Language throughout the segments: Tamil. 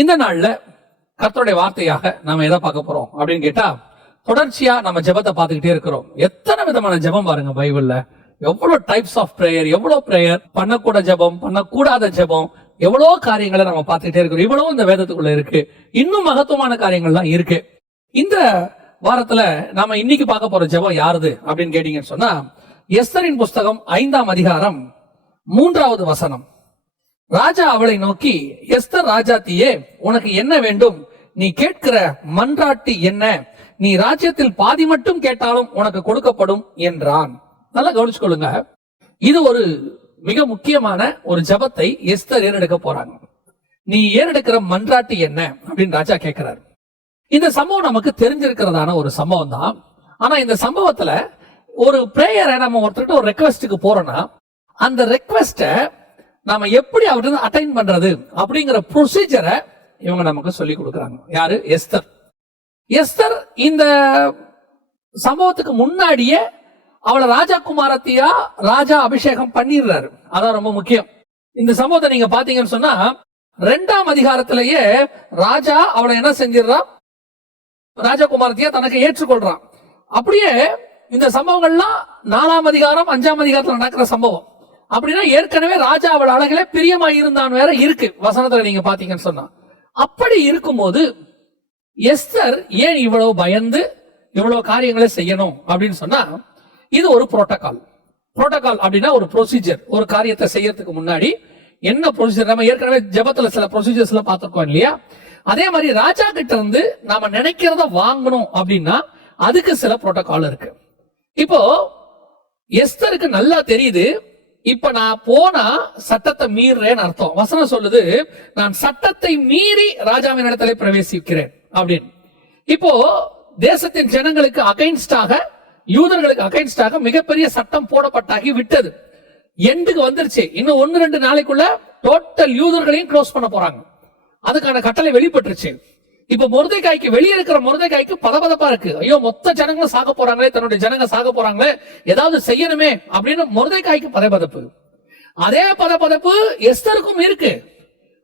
இந்த நாள்ல கர்த்தருடைய வார்த்தையாக நாம எதை பார்க்க போறோம் அப்படின்னு கேட்டா, தொடர்ச்சியா நம்ம ஜெபத்தை பார்த்துக்கிட்டே இருக்கிறோம். எத்தனை விதமான ஜெபம் பாருங்க பைபிள்ல. எவ்வளவு டைப்ஸ் ஆஃப் பிரேயர், எவ்வளவு பிரேயர், பண்ணக்கூட ஜெபம், பண்ணக்கூடாத ஜெபம், எவ்வளவு காரியங்களை நம்ம பார்த்துக்கிட்டே இருக்கிறோம். இவ்வளவு இந்த வேதத்துக்குள்ள இருக்கு. இன்னும் மகத்துவமான காரியங்கள்லாம் இருக்கு. இந்த வாரத்துல நாம இன்னைக்கு பார்க்க போற ஜெபம் யாருது அப்படின்னு கேட்டீங்கன்னு சொன்னா, எஸ்தரின் புஸ்தகம் 5ஆம் அதிகாரம் 3வது வசனம். ராஜா அவளை நோக்கி, எஸ்தர் ராஜாத்தியே, உனக்கு என்ன வேண்டும்? நீ கேட்கிற மன்றாட்டு என்ன? நீ ராஜ்யத்தில் பாதி மட்டும் கேட்டாலும் உனக்கு கொடுக்கப்படும் என்றான். நல்லா கவனிச்சுக்கொள்ளுங்க. இது ஒரு மிக முக்கியமான ஒரு ஜெபத்தை எஸ்தர் ஏறெடுக்க போறாங்க. நீ ஏறெடுக்கிற மன்றாட்டு என்ன அப்படின்னு ராஜா கேட்கிறாரு. இந்த சம்பவம் நமக்கு தெரிஞ்சிருக்கிறதான ஒரு சம்பவம் தான். ஆனா இந்த சம்பவத்துல ஒரு பிரேயரை நம்ம ஒருத்தர்கிட்ட ஒரு ரெக்வெஸ்டுக்கு போறோம்னா, அந்த ரெக்வெஸ்ட நாம எப்படி அவர்கிட்ட அட்டைன் பண்றது அப்படிங்கிற ப்ரொசீஜரை இவங்க நமக்கு சொல்லி கொடுக்குறாங்க. யாரு? எஸ்தர். எஸ்தர் இந்த சம்பவத்துக்கு முன்னாடியே அவளை ராஜகுமாரத்தியா ராஜா அபிஷேகம் பண்ணிடுறாரு. அதான் ரொம்ப முக்கியம். இந்த சம்பவத்தை நீங்க பாத்தீங்கன்னு சொன்னா, 2ஆம் அதிகாரத்திலேயே ராஜா அவளை என்ன செஞ்சிடறான்? ராஜகுமாரத்தியா தனக்கு ஏற்றுக்கொள்றான். அப்படியே இந்த சம்பவங்கள்லாம் 4ஆம் அதிகாரம் 5ஆம் அதிகாரத்துல நடக்கிற சம்பவம். அப்படின்னா ஏற்கனவே ராஜா அவள் அழகில பிரியமா இருந்தான் வேற இருக்கு வசனத்துல நீங்க பாத்தீங்கன்னு சொன்னா. அப்படி இருக்கும்போது எஸ்தர் ஏன் இவ்வளவு பயந்து இவ்வளவு காரியங்களை செய்யணும் அப்படின்னு சொன்னா, இது ஒரு புரோட்டோகால். புரோட்டோகால் அப்படின்னா ஒரு ப்ரொசீஜர். ஒரு காரியத்தை செய்யறதுக்கு முன்னாடி என்ன ப்ரொசீஜர், நம்ம ஏற்கனவே ஜெபத்துல சில ப்ரொசீஜர்ஸ் எல்லாம் பார்த்திருக்கோம் இல்லையா? அதே மாதிரி ராஜா கிட்ட இருந்து நாம நினைக்கிறத வாங்கணும் அப்படின்னா அதுக்கு சில புரோட்டோகால் இருக்கு. இப்போ எஸ்தருக்கு நல்லா தெரியுது, இப்ப நான் போனா சட்டத்தை மீறேன்னு அர்த்தம். வசனம் சொல்லுது, நான் சட்டத்தை மீறி ராஜாவின் இடத்துல பிரவேசிக்கிறேன் அப்படின்னு. இப்போ தேசத்தின் ஜனங்களுக்கு அகைன்ஸ்டாக, யூதர்களுக்கு அகைன்ஸ்டாக மிகப்பெரிய சட்டம் போடப்பட்டாகி விட்டது. எண்டுக்கு வந்துருச்சு. இன்னும் 1-2 நாளைக்குள்ள டோட்டல் யூதர்களையும் க்ளோஸ் பண்ண போறாங்க. அதுக்கான கட்டளை வெளிப்பட்டுருச்சு. இப்ப மொர்தெகாய்க்கு, வெளியே இருக்கிற மொர்தெகாய்க்கு பதபதப்பா இருக்கு. ஐயோ, மொத்த ஜனங்களும் சாக போறாங்களே, தன்னுடைய ஜனங்க சாக போறாங்களே, ஏதாவது செய்யணுமே அப்படின்னு மொர்தெகாய்க்கு பதபதப்பு. அதே பதபதப்பு எஸ்தருக்கும் இருக்கு.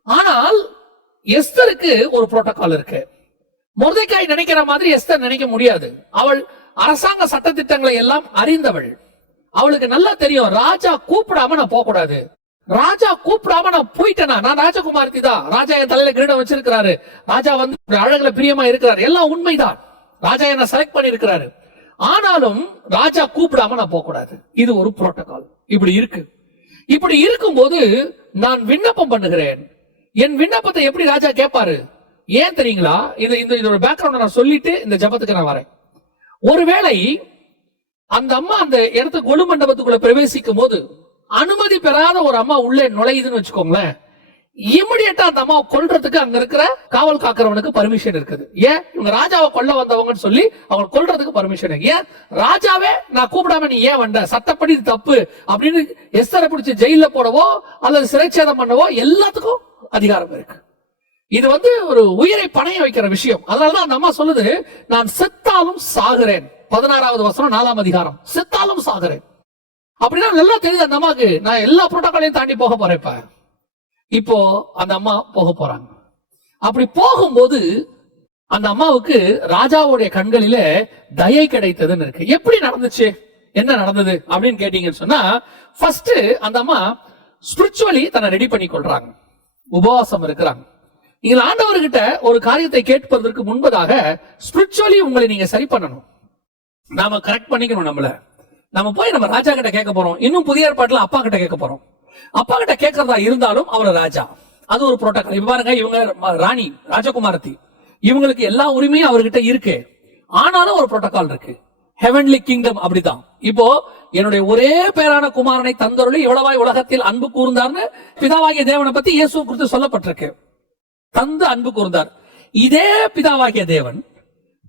ஆனால் எஸ்தருக்கு ஒரு புரோட்டோகால் இருக்கு. மொர்தெகாய் நினைக்கிற மாதிரி எஸ்தர் நினைக்க முடியாது. அவள் அரசாங்க சட்டத்திட்டங்களை எல்லாம் அறிந்தவள். அவளுக்கு நல்லா தெரியும், ராஜா கூப்பிடாம நான் போக கூடாது. ராஜா கூப்பிடாம நான் போயிட்டேனா, நான் ராஜகுமாரத்தி தான். ராஜா என் தலையில கிரீடம் வச்சிருக்கிறாரு. ராஜா வந்து அழகுல பிரியமா இருக்கிறாரு. எல்லாம் உண்மைதான். ராஜா என்ன செலக்ட் பண்ணி இருக்கிறாரு. ஆனாலும் ராஜா கூப்பிடாம நான் போக கூடாது. இது ஒரு புரோட்டோகால். இப்படி இருக்கு. இப்படி இருக்கும்போது நான் விண்ணப்பம் பண்ணுகிறேன். என் விண்ணப்பத்தை எப்படி ராஜா கேட்பாரு? ஏன் தெரியுங்களா? இதோட பேக்ரவுண்ட் நான் சொல்லிட்டு இந்த ஜெபத்துக்கு நான் வரேன். ஒருவேளை அந்த அம்மா அந்த இடத்துக்கு கொலு மண்டபத்துக்குள்ள பிரவேசிக்கும் போது அனுமதி பெறாத ஒரு அம்மா உள்ளே நுழையுதுன்னு வச்சுக்கோங்களேன், இமிடியேட்டா அந்த அம்மாவை கொல்றதுக்கு அங்க இருக்கிற காவல் காக்கிறவனுக்கு பர்மிஷன் இருக்குது. ஏன்? இவங்க ராஜாவை கொல்ல வந்தவங்கன்னு சொல்லி அவங்க கொல்றதுக்கு பர்மிஷன். ஏன்? ராஜாவே நான் கூப்பிடாம நீ ஏன் வந்த, சட்டப்படி தப்பு அப்படின்னு எஸ்தரை பிடிச்சி ஜெயில போடவோ அல்லது சிறைச்சேதம் பண்ணவோ எல்லாத்துக்கும் அதிகாரம் இருக்கு. இது வந்து ஒரு உயிரை பணைய வைக்கிற விஷயம். அதனாலதான் அந்த அம்மா சொல்லுது, நான் செத்தாலும் சாகிறேன். 16வது வசனம் 4ஆம் அதிகாரம். செத்தாலும் சாகிறேன். அப்படின்னா நல்லா தெரியுது அந்த அம்மாக்கு, நான் எல்லா புரோட்டோகாலையும் தாண்டி போக போறேன். இப்போ அந்த அம்மா போக போறாங்க. அப்படி போகும்போது அந்த அம்மாவுக்கு ராஜாவுடைய கண்களில தயை கிடைத்ததுன்னு இருக்கு. எப்படி நடந்துச்சு, என்ன நடந்தது அப்படின்னு கேட்டீங்கன்னு சொன்னா, ஃபர்ஸ்ட் அந்த அம்மா ஸ்பிரிச்சுவலி தன்னை ரெடி பண்ணி கொள்றாங்க. உபவாசம் இருக்கிறாங்க. நீங்க ஆண்டவர்கிட்ட ஒரு காரியத்தை கேட்பதற்கு முன்பதாக ஸ்பிரிச்சுவலி உங்களை நீங்க சரி பண்ணணும். நாம கரெக்ட் பண்ணிக்கணும். நம்ம போய் நம்ம ராஜா கிட்ட கேட்க போறோம். இன்னும் புதிய ஏற்பாட்டுல அப்பா கிட்ட கேட்க போறோம். அப்பா கிட்ட கேட்கறதா இருந்தாலும் அவர் ராஜா. அது ஒரு புரோட்டோகால். இப்ப பாருங்க, இவங்க ராணி, ராஜகுமாரத்தி, இவங்களுக்கு எல்லா உரிமையும் அவர்கிட்ட இருக்கு. ஆனாலும் ஒரு புரோட்டோகால் இருக்கு. ஹெவன்லி கிங்டம் அப்படிதான். இப்போ என்னுடைய ஒரே பேரான குமாரனை தந்தருளி இவ்வளவாய் உலகத்தில் அன்பு கூர்ந்தார்னு பிதாவாகிய தேவனை பத்தி இயேசு குறித்து சொல்லப்பட்டிருக்கு. தந்து அன்பு கூர்ந்தார். இதே பிதாவாகிய தேவன்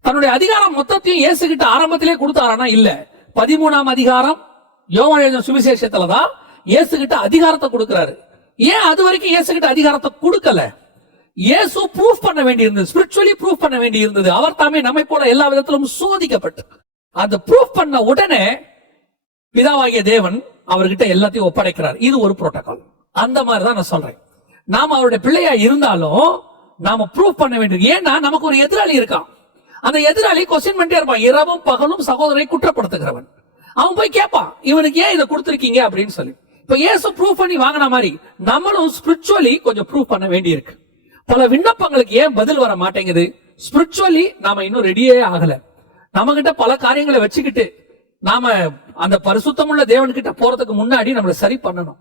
தன்னுடைய அதிகாரம் மொத்தத்தையும் இயேசு கிட்ட ஆரம்பத்திலே கொடுத்தாரானா? இல்ல. 13ஆம் அதிகாரம் யோவான் எழுதின சுவிசேஷத்துலதான் இயேசு கிட்ட அதிகாரத்தை கொடுக்கிறாரு. ஏன் அது வரைக்கும் இயேசு கிட்ட அதிகாரத்தை கொடுக்கல? இயேசு ப்ரூஃப் பண்ண வேண்டியிருந்தது, ஸ்பிரிச்சுவலி ப்ரூஃப் பண்ண வேண்டியிருந்தது. அவர் தாமே நம்மை போல எல்லா விதத்திலும் சோதிக்கப்பட்டு அந்த ப்ரூஃப் பண்ண உடனே பிதாவாகிய தேவன் அவர்கிட்ட எல்லாத்தையும் ஒப்படைக்கிறார். இது ஒரு புரோட்டோகால். அந்த மாதிரிதான் நான் சொல்றேன். நாம அவருடைய பிள்ளையா இருந்தாலும் நாம ப்ரூவ் பண்ண வேண்டியது. ஏன்னா நமக்கு ஒரு எதிராளி இருக்கான். அந்த எதிராளி கொஸ்டின் பண்ணிட்டே இருப்பான். இரவும் பகலும் சகோதரரை குற்றப்படுத்துகிறவன். அவன் போய் கேட்பான், இவனுக்கு ஏன் இதை கொடுத்திருக்கீங்க அப்படின்னு சொல்லி. இப்ப இயேசு ப்ரூவ் பண்ணி வாங்கின மாதிரி நம்மளும் ஸ்பிரிச்சுவலி கொஞ்சம் ப்ரூவ் பண்ண வேண்டி இருக்கு. பல விண்ணப்பங்களுக்கு ஏன் பதில் வர மாட்டேங்குது? ஸ்பிரிச்சுவலி நாம இன்னும் ரெடியே ஆகல. நம்ம கிட்ட பல காரியங்களை வச்சுக்கிட்டு நாம அந்த பரிசுத்தமுள்ள தேவன்கிட்ட போறதுக்கு முன்னாடி நம்மளை சரி பண்ணணும்.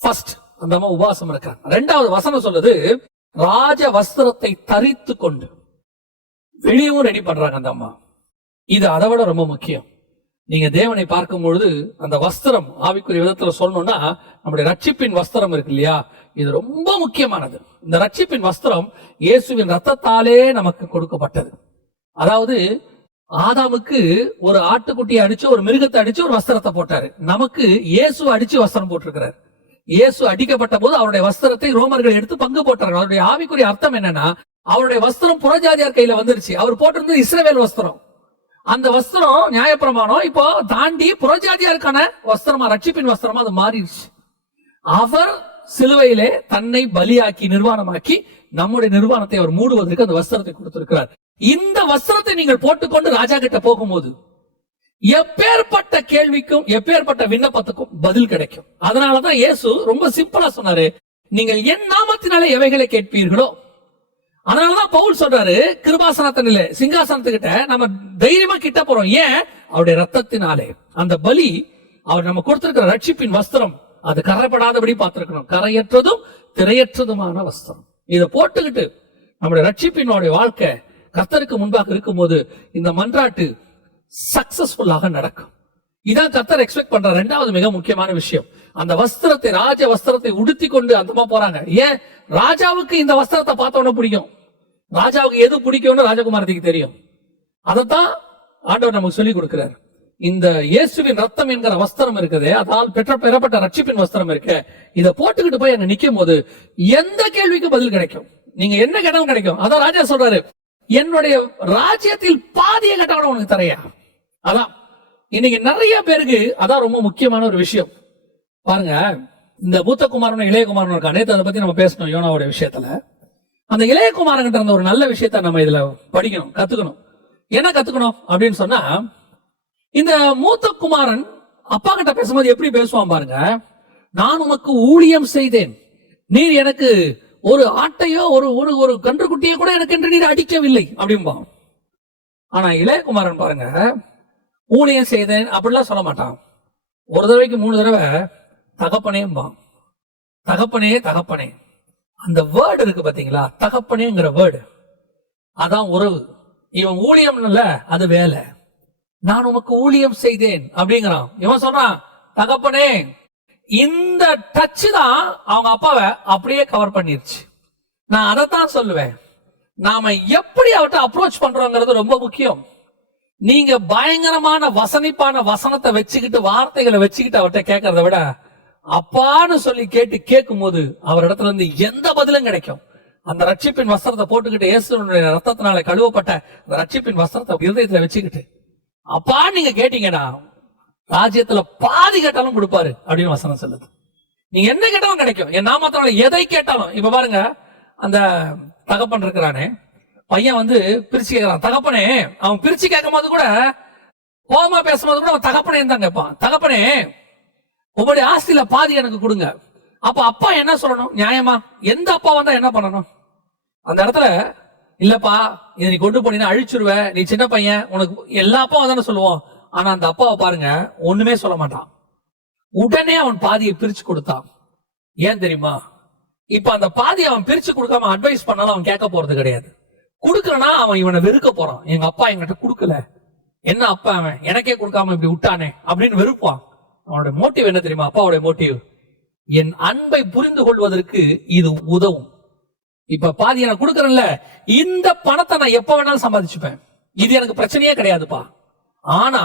ஃபர்ஸ்ட் அந்த அம்மா உபவாசம் இருக்காங்க. ரெண்டாவது வசனம் சொல்லுது, ராஜ வஸ்திரத்தை தரித்து கொண்டு வெளியவும் ரெடி பண்றாங்க அந்த அம்மா. இது அதை விட ரொம்ப முக்கியம். நீங்க தேவனை பார்க்கும் பொழுது அந்த வஸ்திரம் ஆவிக்குரிய விதத்துல சொல்லணும்னா நம்முடைய ரட்சிப்பின் வஸ்திரம் இருக்கு இல்லையா, இது ரொம்ப முக்கியமானது. இந்த ரட்சிப்பின் வஸ்திரம் இயேசுவின் ரத்தத்தாலே நமக்கு கொடுக்கப்பட்டது. அதாவது ஆதாமுக்கு ஒரு ஆட்டுக்குட்டியை அடிச்சு ஒரு மிருகத்தை அடிச்சு ஒரு வஸ்திரத்தை போட்டாரு. நமக்கு இயேசு அடிச்சு வஸ்திரம் போட்டிருக்கிறார். இயேசு அடிக்கப்பட்ட போது அவருடைய வஸ்திரத்தை ரோமர்கள் எடுத்து பங்கு போட்டார்கள். அவருடைய ஆவிக்குரிய அர்த்தம் என்னன்னா, அவருடைய வஸ்திரம் புறஜாதியார் கையில வந்துருச்சு. அவர் போட்டிருந்தது இஸ்ரவேல் வஸ்திரம். அந்த வஸ்திரம் நியாயப்பிரமாணம் இப்போ தாண்டி புறஜாதியாருக்கான வஸ்திரமா, ரட்சிப்பின் வஸ்திரமா அது மாறிடுச்சு. அவர் சிலுவையிலே தன்னை பலியாக்கி நிர்வாணமாக்கி நம்முடைய நிர்வாணத்தை அவர் மூடுவதற்கு அந்த வஸ்திரத்தை கொடுத்திருக்கிறார். இந்த வஸ்திரத்தை நீங்கள் போட்டுக்கொண்டு ராஜா கிட்ட போகும்போது எப்பேற்பட்ட கேள்விக்கும் எப்பேற்பட்ட விண்ணப்பத்துக்கும் பதில் கிடைக்கும். அதனாலதான் இயேசு ரொம்ப சிம்பிளா சொன்னாரு, நீங்கள் என் நாமத்தினாலே எவைகளை கேட்பீர்களோ. அதனாலதான் பவுல் சொல்றாரு, கிருபாசனத்தினிலே சிங்காசனத்துக்கிட்ட நம்ம தைரியமா கிட்ட போறோம். ஏன்? அவருடைய ரத்தத்தினாலே. அந்த பலி அவர் நம்ம கொடுத்திருக்கிற ரட்சிப்பின் வஸ்திரம் அது கரைப்படாதபடி பார்த்திருக்கணும். கரையற்றதும் திரையற்றதுமான வஸ்திரம். இதை போட்டுக்கிட்டு நம்முடைய ரட்சிப்பினுடைய வாழ்க்கை கர்த்தருக்கு முன்பாக இருக்கும்போது இந்த மன்றாட்டு சக்சஸ்ஃபுல்லாக நடக்கும். இதான் கர்த்தர் எக்ஸ்பெக்ட் பண்ற ரெண்டாவது மிக முக்கியமான விஷயம். அந்த வஸ்திரத்தை, ராஜ வஸ்திரத்தை உடுத்தி கொண்டு அந்தமா போறாங்க. ஏன்? ராஜாவுக்கு இந்த வஸ்திரத்தை பார்த்தோன்னு பிடிக்கும். ராஜாவுக்கு எது பிடிக்கும்னு ராஜகுமாரத்துக்கு தெரியும். அதைத்தான் ஆண்டவர் நமக்கு சொல்லி கொடுக்கிறார். இந்த இயேசுவின் ரத்தம் என்கிற வஸ்திரம் இருக்குது, அதால் பெறப்பட்ட ரட்சிப்பின் வஸ்திரம் இருக்கு. இதை போட்டுக்கிட்டு போய் அங்க நிக்கும் போது எந்த கேள்விக்கும் பதில் கிடைக்கும். நீங்க என்ன கேட்டாலும் கிடைக்கும். அதான் ராஜா சொல்றாரு, என்னுடைய ராஜ்யத்தில் பாதிய கேட்டாலும் உனக்கு தரையா. அதான் இன்னைக்கு நிறைய பேருக்கு அதான் ரொம்ப முக்கியமான ஒரு விஷயம். பாருங்க, இந்த மூத்த குமாரன் இளையகுமாரன் இருக்கா, நேத்து அதை பத்தி நம்ம பேசணும் யோனாவோட விஷயத்துல. அந்த இளையகுமாரன் இருந்த ஒரு நல்ல விஷயத்த நம்ம இதுல படிக்கணும், கத்துக்கணும். என்ன கத்துக்கணும் அப்படின்னு சொன்னா, இந்த மூத்த குமாரன் அப்பா கிட்ட பேசும்போது எப்படி பேசுவான் பாருங்க. நான் உமக்கு ஊழியம் செய்தேன், நீர் எனக்கு ஒரு ஆட்டையோ ஒரு ஒரு ஒரு கன்றுக்குட்டியோ கூட எனக்கு என்று நீர் அடிக்கவில்லை அப்படின்பா. ஆனா இளையகுமாரன் பாருங்க, ஊழியம் செய்தேன் அப்படிலாம் சொல்ல மாட்டான். ஒரு தடவைக்கு 3 தடவை தகப்பனேம்பா. தகப்பனே தகப்பனே, அந்த வேர்டு இருக்கு பாத்தீங்களா, தகப்பனேங்கிற வேர்டு அதான் உறவு. இவன் ஊழியம் இல்ல, அது வேலை. நான் உமக்கு ஊழியம் செய்தேன் அப்படிங்கிறான். இவன் சொல்றான் தகப்பனே. இந்த டச் தான் அவங்க அப்பாவை அப்படியே கவர் பண்ணிருச்சு. நான் அதைத்தான் சொல்லுவேன், நாம எப்படி அவர்கிட்ட அப்ரோச் பண்றோங்கிறது ரொம்ப முக்கியம். நீங்க பயங்கரமான வசனிப்பான வசனத்தை வச்சுக்கிட்டு வார்த்தைகளை வச்சுக்கிட்டு அவர்கிட்ட கேட்கறத விட அப்பான்னு சொல்லி கேட்கும் போது அவர் இடத்துல இருந்து எந்த பதிலும் கிடைக்கும். அந்த ரட்சிப்பின் வஸ்திரத்தை போட்டுக்கிட்டு இயேசுவினுடைய ரத்தத்தினால கழுவப்பட்ட அந்த ரட்சிப்பின் வஸ்திரத்தை இருதயத்துல வச்சுக்கிட்டு அப்பா நீங்க கேட்டீங்கன்னா ராஜ்யத்துல பாதி கேட்டாலும் கொடுப்பாரு அப்படின்னு வசனம் சொல்லுது. நீங்க என்ன கேட்டாலும் கிடைக்கும். என் நாமத்தினால எதை கேட்டாலும். இப்ப பாருங்க, அந்த தகப்பன் இருக்கிறானே பையன் வந்து பிரிச்சு கேட்கிறான். தகப்பனே, அவன் பிரிச்சு கேட்கும் போது கூட கோபமா பேசும்போது கூட அவன் தகப்பனே தான் கேட்பான். தகப்பனே, உங்களுடைய ஆஸ்தியில பாதி எனக்கு கொடுங்க. அப்ப அப்பா என்ன சொல்லணும்? நியாயமா எந்த அப்பா வந்தா என்ன பண்ணணும்? அந்த இடத்துல இல்லப்பா, இதை நீ கொண்டு போனீங்கன்னா அழிச்சிருவ, நீ சின்ன பையன், உனக்கு எல்லா அப்பாவும் தானே சொல்லுவோம். ஆனா அந்த அப்பாவை பாருங்க, ஒண்ணுமே சொல்ல மாட்டான். உடனே அவன் பாதியை பிரிச்சு கொடுத்தான். ஏன் தெரியுமா? இப்ப அந்த பாதியை அவன் பிரிச்சு கொடுக்காம அட்வைஸ் பண்ணாலும் அவன் கேட்க போறது கிடையாது. கொடுக்கலனா அவன் இவனை வெறுக்க போறான். எங்க அப்பா என்கிட்ட கொடுக்கல, என்ன அப்பா அவன் எனக்கே கொடுக்காம இப்படி விட்டானே அப்படின்னு வெறுப்பான். அவனுடைய மோட்டிவ் என்ன தெரியுமா? அப்பாவுடைய மோட்டிவ், என் அன்பை புரிந்து கொள்வதற்கு இது உதவும். இப்ப பாதி எனக்கு கொடுக்கறேன்ல, இந்த பணத்தை நான் எப்ப வேணாலும் சம்பாதிச்சுப்பேன், இது எனக்கு பிரச்சனையே கிடையாதுப்பா. ஆனா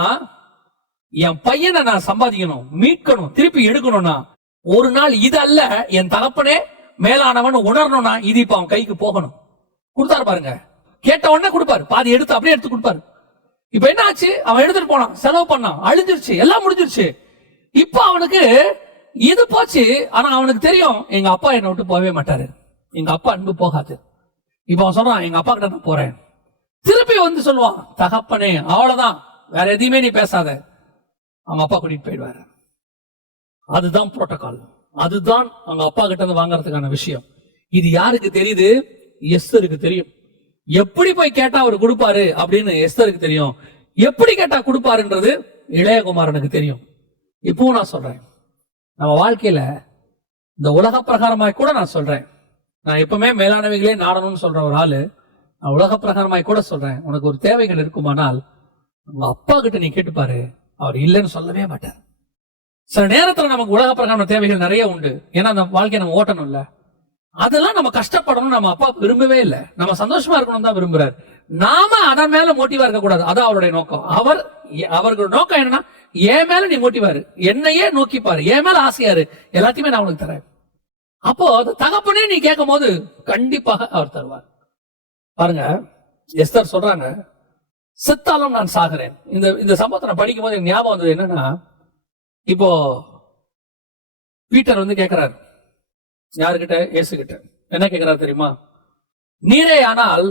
என் பையனை நான் சம்பாதிக்கணும், மீட்கணும், திருப்பி எடுக்கணும்னா ஒரு நாள் இது அல்ல, என் தகப்பனே மேலானவன் உணரணும்னா இது இப்ப அவன் கைக்கு போகணும். கொடுத்தாரு பாருங்க, கேட்ட உடனே கொடுப்பாரு, பாதி எடுத்து அப்படியே எடுத்து கொடுப்பாரு. இப்ப என்ன ஆச்சு? அவன் எடுத்துட்டு போனான், செலவு பண்ணான், அழிஞ்சிருச்சு, எல்லாம் முடிஞ்சிருச்சு. இப்ப அவனுக்கு இது போச்சு. ஆனா அவனுக்கு தெரியும், எங்க அப்பா என்னை விட்டு போகவே மாட்டாரு, எங்க அப்பா அன்பு போகாது. இப்ப அவன் சொல்றான், எங்க அப்பா கிட்ட நான் போறேன். திருப்பி வந்து சொல்லுவான், தகப்பனே அவ்வளவுதான், வேற எதையுமே நீ பேசாத. அவங்க அப்பா கூட்டிட்டு போயிடுவாரு. அதுதான் புரோட்டோகால். அதுதான் அவங்க அப்பா கிட்ட இருந்து வாங்கறதுக்கான விஷயம். இது யாருக்கு தெரியுது? எஸ்தருக்கு தெரியும். எப்படி போய் கேட்டா அவர் கொடுப்பாரு அப்படின்னு எஸ்தருக்கு தெரியும். எப்படி கேட்டா கொடுப்பாருன்றது இளையகுமாரனுக்கு தெரியும். இப்பவும் நான் சொல்றேன், நம்ம வாழ்க்கையில இந்த உலக பிரகாரமாய் கூட நான் சொல்றேன், நான் எப்பவுமே மேலானவைகளே நாடணும்னு சொல்ற ஒரு ஆளு, நான் உலக பிரகாரமாய் கூட சொல்றேன், உனக்கு ஒரு தேவைகள் இருக்குமானால் உங்க அப்பா கிட்ட நீ கேட்டுப்பாரு, அவர் இல்லைன்னு சொல்லவே மாட்டார். சில நேரத்துல நமக்கு உலக பிரகார தேவைகள் நிறைய உண்டு. ஏன்னா அந்த வாழ்க்கையை நம்ம ஓட்டணும் இல்ல, அதெல்லாம் நம்ம கஷ்டப்படணும் நம்ம அப்பா விரும்பவே இல்லை. நம்ம சந்தோஷமா இருக்கணும் தான் விரும்புறாரு. நாம அதன் மேல மோட்டிவா இருக்க கூடாது. அதான் அவருடைய நோக்கம். அவர்களோட நோக்கம் என்னன்னா, என் மேல நீ மோட்டிவாரு, என்னையே நோக்கிப்பாரு, என் மேல ஆசையாரு, எல்லாத்தையுமே நான் உனக்கு தரேன். அப்போ தகப்பனே நீ கேட்கும் போது கண்டிப்பாக அவர் தருவார். பாருங்க, எஸ்தர் சொல்றாங்க, செத்தாலும் நான் சாகிறேன். இந்த சம்பவத்தை நான் படிக்கும் போது எனக்கு ஞாபகம் வந்தது என்னன்னா, இப்போ பீட்டர் வந்து கேட்கிறார் யாருக்கிட்ட? இயேசு கிட்ட. என்ன கேட்கிறார் தெரியுமா? நீரே ஆனால்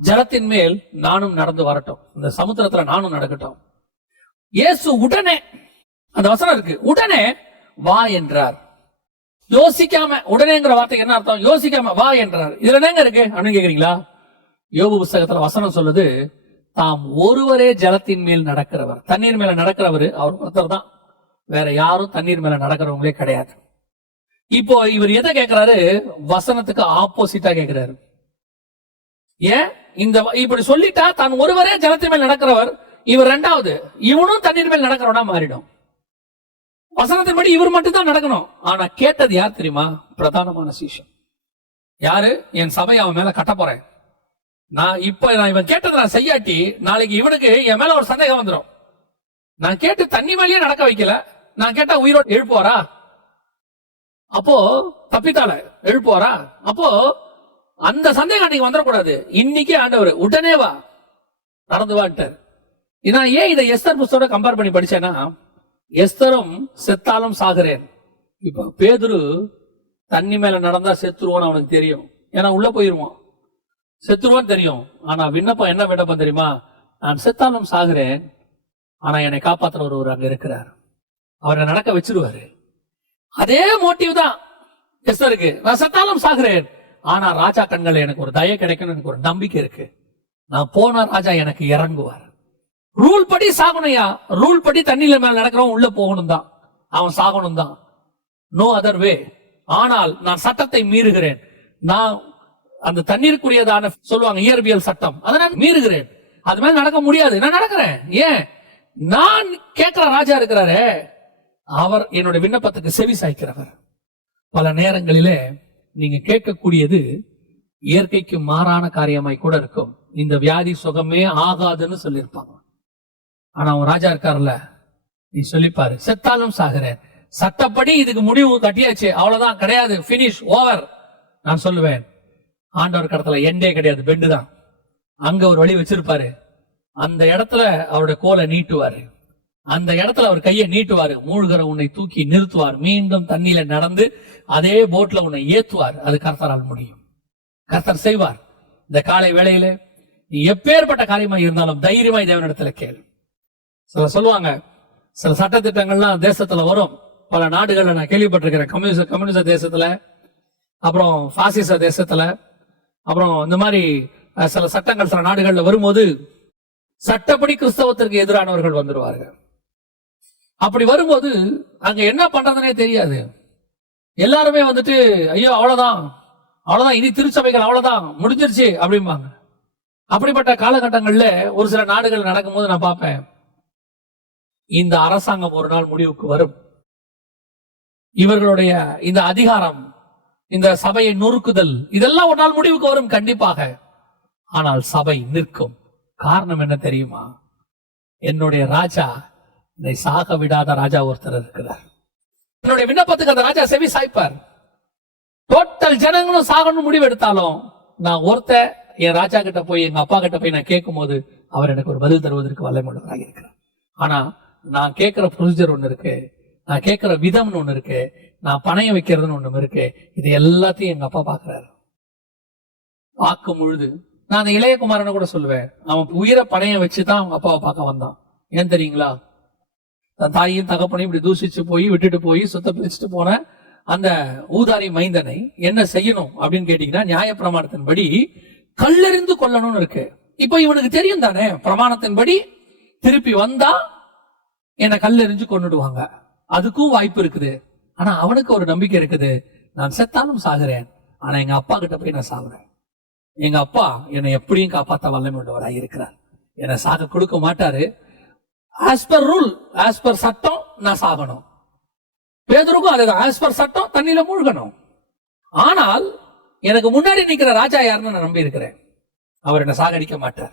ஜலத்தின் மேல் நானும் நடந்து வரட்டும், இந்த சமுத்திரத்துல நானும் நடக்கட்டும். இயேசு உடனே, அந்த வசனம் இருக்கு, உடனே வா என்றார். யோசிக்காம, உடனேங்கிற வார்த்தைக்கு என்ன அர்த்தம்? யோசிக்காம வா என்றார். இதுல என்னங்க இருக்கு அப்படின்னு கேக்குறீங்களா? யோபு புஸ்தகத்துல வசனம் சொல்லுது, தாம் ஒருவரே ஜலத்தின் மேல் நடக்கிறவர், தண்ணீர் மேல நடக்கிறவர் அவர் ஒருத்தர் தான், வேற யாரும் தண்ணீர் மேல நடக்கிறவங்களே கிடையாது. இப்போ இவர் எதை கேட்கிறாரு? வசனத்துக்கு ஆப்போசிட்டா கேட்கிறாரு. ஏன் இப்படி சொல்லிட்டா, தான் ஒருவரே ஜலத்தின் மேல் நடக்கிறவர், இவர் இரண்டாவது, இவனும் தண்ணீர் மேல் நடக்கிறவனா மாறிடும். வசனத்தின்படி இவர் மட்டும் தான் நடக்கணும். ஆனா கேட்டது யார் தெரியுமா? பிரதானமான சீஷன். யாரு? என் சபை அவன் மேல கட்ட போறேன், நான் இவன் கேட்டதை நான் செய்யாட்டி நாளைக்கு இவனுக்கு என் மேல ஒரு சந்தேகம் வந்துடும். நான் கேட்டு தண்ணி மேலேயே நடக்க வைக்கல, நான் கேட்டா உயிரோடு எழுப்புவாரா? அப்போ தப்பித்தால எழுப்புவாரா? அப்போ அந்த சந்தேகம் அன்னைக்கு வந்துடக்கூடாது. இன்னைக்கே ஆண்டவர் உடனே வா, நடந்து வாட்டார். நான் ஏன் இதை எஸ்தர் புஸ்தகத்தோட கம்பேர் பண்ணி படிச்சேன்னா, எஸ்தரும் செத்தாலும் சாகிறேன். இப்ப பேதுரு தண்ணி மேல நடந்தா செத்துருவான்னு அவனுக்கு தெரியும், ஏன்னா உள்ள போயிருவான், செத்துருவான்னு தெரியும். ஆனா விண்ணப்பம் என்ன விண்ணப்பம் தெரியுமா? நான் செத்தாலும் சாகிறேன், ஆனா என்னை காப்பாற்றுறவர் ஒரு அங்க இருக்கிறார், அவரை நடக்க வச்சிருவாரு. அதே மோட்டிவ் தான் எஸ்தருக்கு. நான் செத்தாலும் சாகிறேன், ஆனா ராஜா கண்கள் எனக்கு ஒரு தயை கிடைக்கும், எனக்கு ஒரு நம்பிக்கை இருக்கு, நான் போன ராஜா எனக்கு இறங்குவார். ரூல் படி சாகணும்யா, ரூல் படி தண்ணியில மேல நடக்கிறவன் உள்ள போகணும் தான், அவன் சாகணும் தான், நோ அதர் வே. ஆனால் நான் சட்டத்தை மீறுகிறேன், நான் அந்த தண்ணீருக்குரியதான சொல்லுவாங்க இயற்பியல் சட்டம், அதை நான் மீறுகிறேன், அது மேல நடக்க முடியாது, நான் நடக்கிறேன். ஏன்? நான் கேட்கிற ராஜா இருக்கிறாரு, அவர் என்னுடைய விண்ணப்பத்துக்கு செவி சாய்க்கிறவர். பல நேரங்களிலே நீங்க கேட்கக்கூடியது இயற்கைக்கு மாறான காரியமாய் கூட இருக்கும். இந்த வியாதி சுகமே ஆகாதுன்னு சொல்லியிருப்பாங்க. ஆனா அவன் ராஜா இருக்காருல்ல, நீ சொல்லிப்பாரு, செத்தாலும் சாகிறேன், சட்டப்படி இதுக்கு முடிவு கட்டியாச்சு, அவ்வளவுதான், கிடையாது, பினிஷ், ஓவர். நான் சொல்லுவேன், ஆண்டவர் கடத்துல எண்டே கிடையாது, பெண்டு தான். அங்க ஒரு வழி வச்சிருப்பாரு, அந்த இடத்துல அவருடைய கோலை நீட்டுவாரு, அந்த இடத்துல அவர் கையை நீட்டுவாரு, மூழ்கிற உன்னை தூக்கி நிறுத்துவார், மீண்டும் தண்ணியில நடந்து அதே போட்ல உன்னை ஏத்துவார். அது கர்த்தரால் முடியும், கர்த்தர் செய்வார். இந்த காலை வேளையில நீ எப்பேற்பட்ட காரியமா இருந்தாலும் தைரியமாய் தேவனிடத்துல கேளு. சில சொல்லுவாங்க, சில சட்டத்திட்டங்கள்லாம் தேசத்துல வரும், பல நாடுகள்ல நான் கேள்விப்பட்டிருக்கிறேன், கம்யூனிச தேசத்துல, அப்புறம் பாசிச தேசத்துல, அப்புறம் இந்த மாதிரி சில சட்டங்கள் சில நாடுகள்ல வரும்போது சட்டப்படி கிறிஸ்தவத்திற்கு எதிரானவர்கள் வந்துருவார்கள். அப்படி வரும்போது அங்க என்ன பண்றதுனே தெரியாது. எல்லாருமே வந்துட்டு ஐயோ அவ்வளவுதான், அவ்வளவுதான், இனி திருச்சபைகள் அவ்வளவுதான், முடிஞ்சிருச்சு அப்படிம்பாங்க. அப்படிப்பட்ட காலகட்டங்கள்ல ஒரு சில நாடுகள் நடக்கும்போது நான் பார்ப்பேன், இந்த அரசாங்கம் ஒரு நாள் முடிவுக்கு வரும், இவர்களுடைய இந்த அதிகாரம், இந்த சபையை நொறுக்குதல், இதெல்லாம் ஒரு நாள் முடிவுக்கு வரும் கண்டிப்பாக. ஆனால் சபை நிற்கும். காரணம் என்ன தெரியுமா? என்னுடைய ராஜா, என்னை சாக விடாத ராஜா ஒருத்தர் இருக்கிறார். என்னுடைய விண்ணப்பத்துக்கு அந்த ராஜா செவி சாய்ப்பார். டோட்டல் ஜனங்களும் சாகணும் முடிவு எடுத்தாலும் நான் என் ராஜா கிட்ட போய், எங்க அப்பா கிட்ட போய் நான் கேட்கும் போது அவர் எனக்கு ஒரு பதில் தருவதற்கு வல்லமையுள்ளவராக இருக்கிறார். ஆனா நான் கேட்கிற ப்ரொசீஜர் ஒண்ணு இருக்கு, நான் கேட்கிற விதம்னு ஒண்ணு இருக்கு, நான் பணையம் வைக்கிறதுன்னு ஒண்ணு இருக்கு. இது எல்லாத்தையும் எங்க அப்பா பாக்குறாரு. பார்க்கும் பொழுது நான் அந்த இளைய குமாரனை கூட சொல்லுவேன், அவன் உயிரை பணையம் வச்சுதான் அவங்க அப்பாவை பார்க்க வந்தான். ஏன் தெரியுங்களா? தன் தாயும் தகப்பனையும் இப்படி தூசிச்சு போய் விட்டுட்டு போய் சுத்த பிரிச்சுட்டு போன அந்த ஊதாரி மைந்தனை என்ன செய்யணும் அப்படின்னு கேட்டீங்கன்னா, நியாயப்பிரமாணத்தின்படி கல்லெறிந்து கொல்லணும்னு இருக்கு. இப்ப இவனுக்கு தெரியும் தானே, பிரமாணத்தின்படி திருப்பி வந்தா என்னை கல்லெறிஞ்சு கொண்டுடுவாங்க, அதுக்கும் வாய்ப்பு இருக்குது. ஆனா அவனுக்கு ஒரு நம்பிக்கை இருக்குது, நான் செத்தாலும் சாகுறேன், ஆனா எங்க அப்பா கிட்ட போய் நான் சாகுறேன். எங்க அப்பா என்னை எப்படியும் காப்பாற்ற வல்லமை உள்ளவராக இருக்கிறார், என்னை சாக கொடுக்க மாட்டாரு. As per rule, as per சட்டம் நான் சாகணும். பேதுருக்கும் அதுதான், ஆஸ் பர் சட்டம் தண்ணியில மூழ்கணும். ஆனால் எனக்கு முன்னாடி நிக்கிற ராஜா யாருன்னு நான் நம்பி இருக்கிறேன், அவர் என்ன சாகடிக்க மாட்டார்.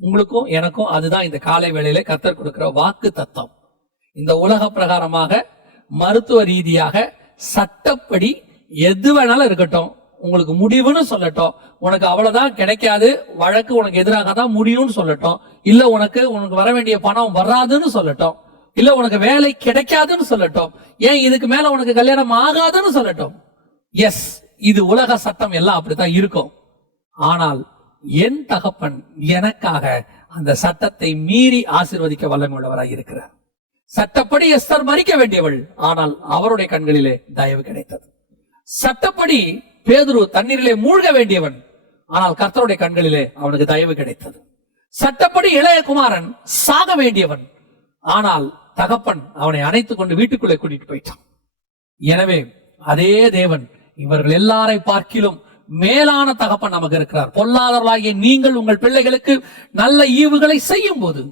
உங்களுக்கும் எனக்கும் அதுதான் இந்த காலை வேளையில கர்த்தர் கொடுக்கிற வாக்கு தத்தம். இந்த உலக பிரகாரமாக, மருத்துவ ரீதியாக, சட்டப்படி எது வேணாலும் இருக்கட்டும், உங்களுக்கு முடிவுன்னு சொல்லட்டும், உனக்கு அவ்வளவுதான் கிடைக்காது, வழக்கு உனக்கு எதிராக தான் முடியும்னு சொல்லட்டும், இல்ல உனக்கு வர வேண்டிய பணம் வராதுன்னு சொல்லட்டும், இல்ல உனக்கு வேலை கிடைக்காதுன்னு சொல்லட்டும், ஏன் இதுக்கு மேல உனக்கு கல்யாணம் ஆகாதுன்னு சொல்லட்டும். எஸ், இது உலக சட்டம் எல்லாம் அப்படித்தான் இருக்கும். ஆனால் என் தகப்பன் எனக்காக அந்த சட்டத்தை மீறி ஆசீர்வதிக்க வல்லமை உள்ளவராக இருக்கிறார். சட்டப்படி எஸ்தர் மரிக்க வேண்டியவள், ஆனால் அவருடைய கண்களிலே தயவு கிடைத்தது. சட்டப்படி பேதுரு தண்ணீரிலே மூழ்க வேண்டியவன், ஆனால் கர்த்தருடைய கண்களிலே அவனுக்கு தயவு கிடைத்தது. சட்டப்படி இளைய குமாரன் சாக வேண்டியவன், ஆனால் தகப்பன் அவனை அணைத்துக் கொண்டு வீட்டுக்குள்ளே கூட்டிட்டு போயிட்டான். எனவே அதே தேவன் இவர்கள் எல்லாரை பார்க்கிலும் மேலான தகப்பன் நமக்கு இருக்கிறார். பொல்லாதவர்களாகிய நீங்கள் உங்கள் பிள்ளைகளுக்கு நல்ல ஈவுகளை செய்யும் போது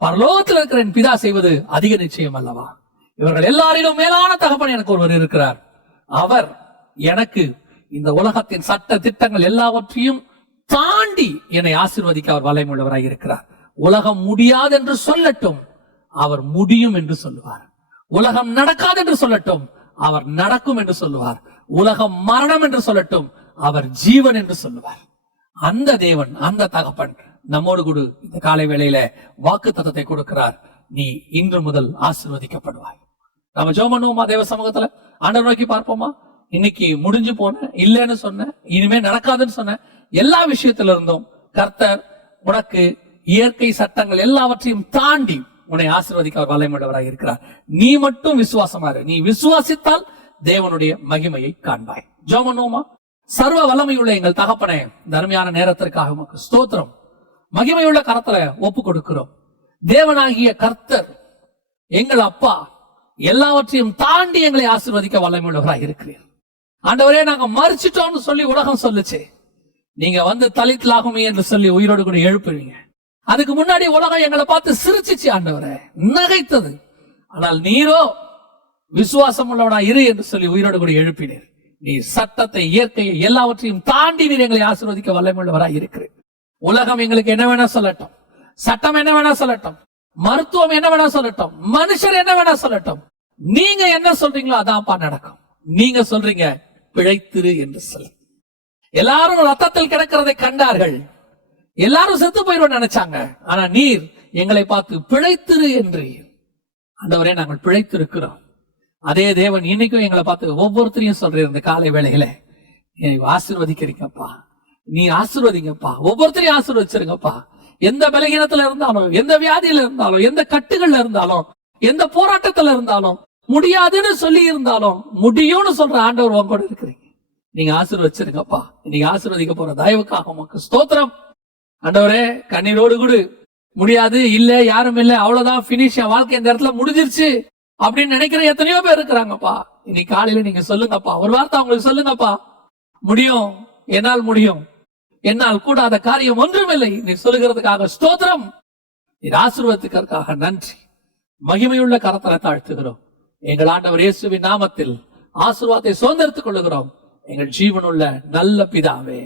பரலோகத்தில் இருக்கிற என் பிதா செய்வது அதிக நிச்சயம் அல்லவா? இவர்கள் எல்லாரிலும் மேலான தகப்பன் எனக்கு ஒருவர் இருக்கிறார். அவர் எனக்கு இந்த உலகத்தின் சட்ட திட்டங்கள் எல்லாவற்றையும் தாண்டி என்னை ஆசீர்வதிக்க அவர் வல்லமை உள்ளவராக இருக்கிறார். உலகம் முடியாது என்று சொல்லட்டும், அவர் முடியும் என்று சொல்லுவார். உலகம் நடக்காது என்று சொல்லட்டும், அவர் நடக்கும் என்று சொல்லுவார். உலகம் மரணம் என்று சொல்லட்டும், அவர் ஜீவன் என்று சொல்லுவார். அந்த தேவன், அந்த தகப்பன் நம்மோடு கூட இந்த காலை வேளையில வாக்கு தத்தத்தை கொடுக்கிறார். நீ இன்று முதல் ஆசீர்வதிக்கப்படுவாய். நம்ம ஜெபம் பண்ணுவோமா? தேவ சமூகத்துல ஆண்டவரை நோக்கி பார்ப்போமா? இன்னைக்கு முடிஞ்சு போன, இல்லைன்னு சொன்ன, இனிமே நடக்காதுன்னு சொன்ன எல்லா விஷயத்துல இருந்தும் கர்த்தர் உனக்கு இயற்கை சட்டங்கள் எல்லாவற்றையும் தாண்டி உன்னை ஆசீர்வதிக்க அவர் வல்லமையுள்ளவராக இருக்கிறார். நீ மட்டும் விசுவாசமா இரு. நீ விசுவாசித்தால் தேவனுடைய மகிமையை காண்பாய். ஜெபம் பண்ணுவோமா? சர்வ வல்லமையுள்ள எங்கள் தகப்பனே, தர்மையான நேரத்திற்காக உமக்கு ஸ்தோத்திரம். மகிமையுள்ள கரத்துல ஒப்பு கொடுக்கிறோம். தேவனாகிய கர்த்தர் எங்கள் அப்பா எல்லாவற்றையும் தாண்டி எங்களை ஆசீர்வதிக்க வல்லமையுள்ளவராக இருக்கிறீர். ஆண்டவரே, நாங்க மறிச்சிட்டோம்னு சொல்லி உலகம் சொல்லுச்சு, நீங்க வந்து தலித்லாகுமே என்று சொல்லி உயிரோடு கூட எழுப்புவீங்க. அதுக்கு முன்னாடி உலகம் எங்களை பார்த்து சிரிச்சிச்சு, ஆண்டவரே நகைத்தது. ஆனால் நீரோ விசுவாசம் உள்ளவனா இரு என்று சொல்லி உயிரோடு கூட எழுப்பினீர். நீ சட்டத்தை, இயற்கையை எல்லாவற்றையும் தாண்டி நீர் எங்களை ஆசீர்வதிக்க வல்லமையுள்ளவராக இருக்கிறீர். உலகம் எங்களுக்கு என்ன வேணா சொல்லட்டும், சட்டம் என்ன வேணா சொல்லட்டும், மருத்துவம் என்ன வேணா சொல்லட்டும், மனுஷர் என்ன வேணா சொல்லட்டும், நீங்க என்ன சொல்றீங்களோ அதான்ப்பா நடக்கும். நீங்க சொல்றீங்க பிழைத்திரு என்று சொல்லி. எல்லாரும் ரத்தத்தில் கிடக்கிறதை கண்டார்கள், எல்லாரும் செத்து போயிடும் நினைச்சாங்க. ஆனா நீர் எங்களை பார்த்து பிழைத்திரு என்று. ஆண்டவரே, நாங்கள் பிழைத்திருக்கிறோம். அதே தேவன் இன்னைக்கும் எங்களை பார்த்து ஒவ்வொருத்தரையும் சொல்றீர், இந்த காலை வேளையில ஆசீர்வதிக்கிறீங்கப்பா, நீ ஆசீர்வதிங்கப்பா, ஒவ்வொருத்தரையும் ஆசீர்வதிச்சிருங்கப்பா. எந்த பலகீனத்துல இருந்தாலும், எந்த வியாதியில இருந்தாலும், எந்த கட்டுகள்ல இருந்தாலும், எந்த போராட்டத்துல இருந்தாலும், முடியாதுன்னு சொல்லி இருந்தாலும் முடியும்னு சொல்ற ஆண்டவர் உங்க கூட இருக்கிறீங்க. நீங்க ஆசீர்வதிச்சிருங்கப்பா. நீங்க ஆசீர்வதிக்க போற தயவுக்காக உமக்கு ஸ்தோத்திரம். ஆண்டவரே, கண்ணீரோடு கூட முடியாது, இல்ல யாரும் இல்ல, அவ்வளவுதான், பினிஷ், என் வாழ்க்கை இந்த இடத்துல முடிஞ்சிருச்சு அப்படின்னு நினைக்கிற எத்தனையோ பேர் இருக்கிறாங்கப்பா. இன்னைக்கு காலையில நீங்க சொல்லுங்கப்பா, ஒரு வார்த்தை அவங்களுக்கு சொல்லுங்கப்பா, முடியும், என்னால் முடியும், என்னால் கூடாத காரியம் ஒன்றுமில்லை நீ சொல்லுகிறதுக்காக ஸ்தோத்திரம். நீர் ஆசீர்வதிக்கிறதுக்காக நன்றி. மகிமையுள்ள கரத்தலை தாழ்த்துகிறோம். எங்கள் ஆண்டவர் இயேசுவின் நாமத்தில் ஆசீர்வாதத்தை சுதந்திரத்துக் கொள்ளுகிறோம். எங்கள் ஜீவனுள்ள நல்ல பிதாவே.